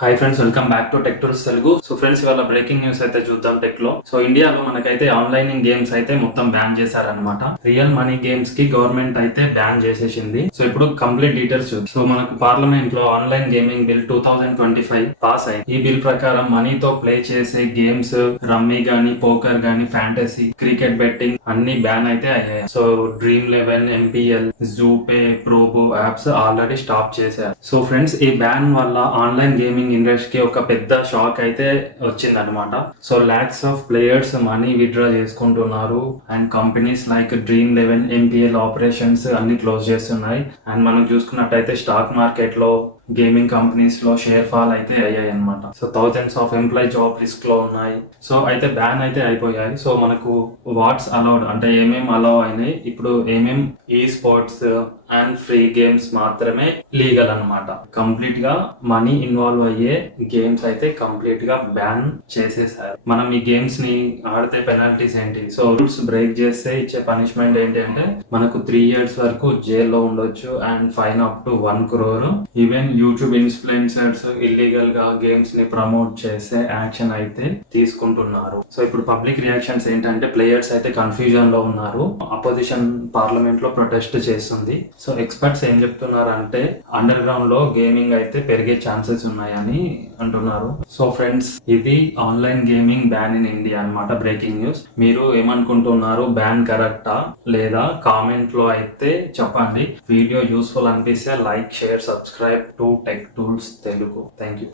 Hi friends, welcome back to tech tools Telugu. So friends, ఇవాళ breaking news అయితే చూద్దాం tech లో. సో ఇండియాలో మనకైతే ఆన్లైన్ గేమ్స్ అయితే మొత్తం బ్యాన్ చేశారనమాట. రియల్ మనీ గేమ్స్ కి గవర్నమెంట్ అయితే బ్యాన్ చేసేసింది. సో ఇప్పుడు కంప్లీట్ డీటెయిల్స్ చూద్దాం. సో మనకు పార్లమెంట్ లో ఆన్లైన్ గేమింగ్ బిల్ 2025 పాస్ అయింది. ఈ బిల్ ప్రకారం మనీతో ప్లే చేసే గేమ్స్, రమ్మీ గానీ, పోకర్ గానీ, ఫ్యాంటసీ, క్రికెట్ బెట్టింగ్ అన్ని బ్యాన్ అయితే అయ్యాయి. So dream 11, MPL, Zupee, Probo apps already stop చేశారు. సో ఫ్రెండ్స్, ఈ బ్యాన్ వల్ల ఆన్లైన్ గేమింగ్ ఇండస్ట్రీకి ఒక పెద్ద షాక్ అయితే వచ్చింది అనమాట. So lakhs of players money withdraw చేసుకుంటున్నారు and companies like dream 11, MPL operations అన్ని క్లోజ్ చేస్తున్నాయి. అండ్ మనం చూసుకున్నట్టయితే స్టాక్ మార్కెట్ లో, గేమింగ్ కంపెనీస్ లో షేర్ ఫాల్ అయితే అయ్యాయి అనమాట. So thousands of employee job risk లో ఉన్నాయి. సో అయితే బ్యాన్ అయితే అయిపోయాయి. సో మనకు వాట్స్ అలౌడ్ అంటే ఏమేమి అలౌ అయినాయి, ఇప్పుడు ఏమేం ఈ స్పోర్ట్స్ అండ్ ఫ్రీ గేమ్స్ మాత్రమే లీగల్ అనమాట. కంప్లీట్ గా మనీ ఇన్వాల్వ్ అయ్యే గేమ్స్ అయితే కంప్లీట్ గా బ్యాన్ చేసేసారు. మనం ఈ గేమ్స్ ని ఆడితే పెనాల్టీస్ ఏంటి? సో రూల్స్ బ్రేక్ చేస్తే ఇచ్చే పనిష్మెంట్ ఏంటి అంటే మనకు 3 years వరకు జైల్లో ఉండొచ్చు and fine up to 1 crore. Even YouTube influencers illegal గా గేమ్స్ ని ప్రమోట్ చేసే యాక్షన్ అయితే తీసుకుంటున్నారు. సో ఇప్పుడు పబ్లిక్ రియాక్షన్స్ ఏంటంటే ప్లేయర్స్ అయితే కన్ఫ్యూజన్ లో ఉన్నారు. అపోజిషన్ పార్లమెంట్ లో ప్రొటెస్ట్ చేస్తుంది. సో ఎక్స్పర్ట్స్ ఏం చెప్తున్నారు అంటే అండర్ గ్రౌండ్ లో గేమింగ్ అయితే పెరిగే ఛాన్సెస్ ఉన్నాయని అంటున్నారు. సో ఫ్రెండ్స్, ఇది online gaming ban in India అన్నమాట. Breaking news. మీరు ఏమనుకుంటున్నారు? బ్యాన్ కరెక్టా లేదా? కామెంట్ లో అయితే చెప్పండి. వీడియో యూస్ఫుల్ అనిపిస్తే like, share, subscribe to tech tools Telugu. Thank you.